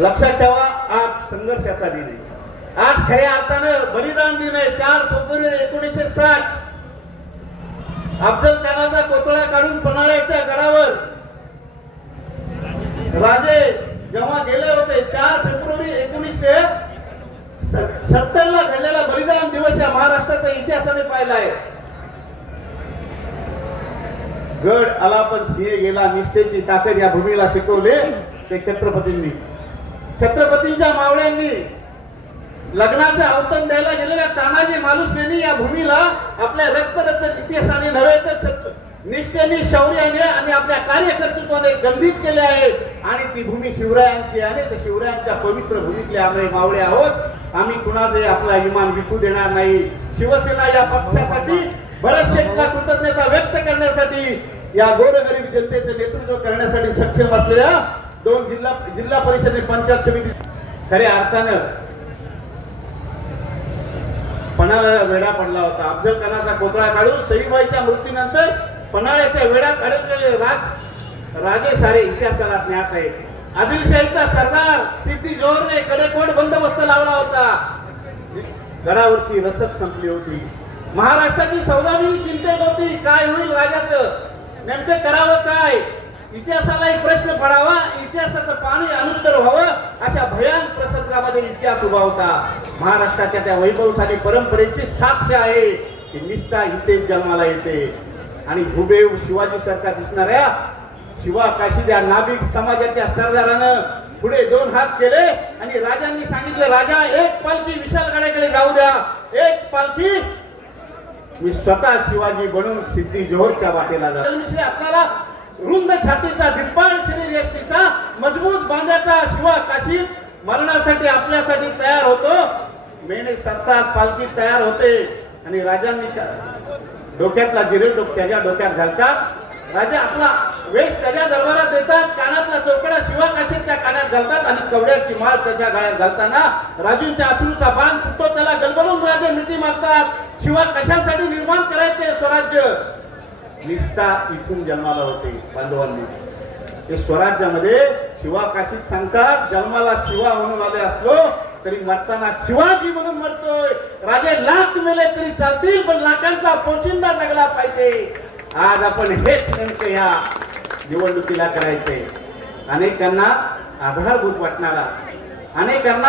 लक्षात ठेवा, आज संघर्षाचा दिन आहे, आज खऱ्या अर्थानं बलिदान दिन आहे. 4 फेब्रुवारी 1960 अफजल खानाचा कोतळा काढून पन्हाळ्याच्या गडावर राजे जेव्हा गेले होते. 4 फेब्रुवारी 1970 ला घडलेला बलिदान दिवस या महाराष्ट्राच्या इतिहासाने पाहिला आहे. गड आला पण सिंह गेला, निष्ठेची ताकद या भूमीला शिकवले ते छत्रपतींनी. छत्रपतींच्या मावळ्यांनी लग्नाचे आवर्तन द्यायला गेलेल्या तानाजी मालुसरेंनी या भूमीला आपल्या रक्तरंजित इतिहासाने नव्हे तर निष्ठेने, शौर्याने आणि आपल्या कार्यकर्तृत्वाने गंधित केले आहे. आणि ती भूमी शिवरायांची आहे. त्या शिवरायांच्या पवित्र भूमीतले आम्ही मावळे आहोत. आम्ही कुणाचे आपला इमान विकू देणार नाही. शिवसेना या पक्षासाठी बऱ्याचशा कृतज्ञता व्यक्त करण्यासाठी, या गोरगरीब जनतेचे नेतृत्व करण्यासाठी सक्षम असलेल्या 2 जिल्हा परिषद पंचायत समिती खऱ्या अर्थानं पन्हाळ्याला वेढा पडला होता. अफजल खानाचा कोतळा काढून सईबाईच्या मृत्यूनंतर पन्हाळ्याच्या वेढा काढलेले राजे सारे इतिहासाला ज्ञात आहे. आदिलशाहीचा सरदार सिद्दी जोहरने कडेकोट बंदोबस्त लावला होता. गडावरची रसद संपली होती. महाराष्ट्राची 14वी चिंतेत होती, काय होईल राजाचं, नेमकं करावं काय. इतिहासालाही प्रश्न पडावा, इतिहासाचं पाणी अनुत्तर व्हावं, अशा भयान प्रसंगामध्ये इतिहास उभा होता. महाराष्ट्राच्या त्या वैभवशाली परंपरेची साक्ष आहे की निष्ठा इथेच जन्माला येते. आणि हुबेहूब शिवाजी सारखा दिसणाऱ्या शिवा काशीद्या नाभिक समाजाच्या सरदारानं पुढे 2 हात केले आणि राजांनी सांगितलं, राजा एक पालखी विशालगडाकडे जाऊ द्या, एक पालखी मी स्वतः शिवाजी बनून सिद्धी जोहरच्या वाटेला जातो. आपल्याला रुंद छातीचा, दिप्पाळ शरीर यष्टीचा, मजबूत बांध्याचा शिवा काशीत मरणासाठी आपल्यासाठी तयार होतो. मेणे सरतात, पालखी तयार होते आणि राजांनी डोक्यातला जिरे त्याच्या डोक्यात घालतात. राजा आपला वेश त्याच्या दरबारात देतात. कानातला चौकडा शिवा काशीच्या कानात घालतात आणि कवड्याची माळ त्याच्या गळ्यात घालताना राजूंच्या अश्रूचा बाण फुटतो. त्याला गलबलून राजे मिठी मारतात. शिवा कशासाठी निर्माण करायचे स्वराज्य, निष्ठा इथून जन्माला होते. बांधवांनी हे स्वराज्यामध्ये शिवा काशीत सांगतात, जन्माला शिवा म्हणून आले असलो तरी मरताना शिवाजी म्हणून मरतोय. राजे लाख मेले तरी चालतील, पण लाखांचा पोशिंदा जगला पाहिजे. आज आपण हेच नेमकं या निवडणुकीला करायचे. अनेकांना आधारभूत वाटणारा, अनेकांना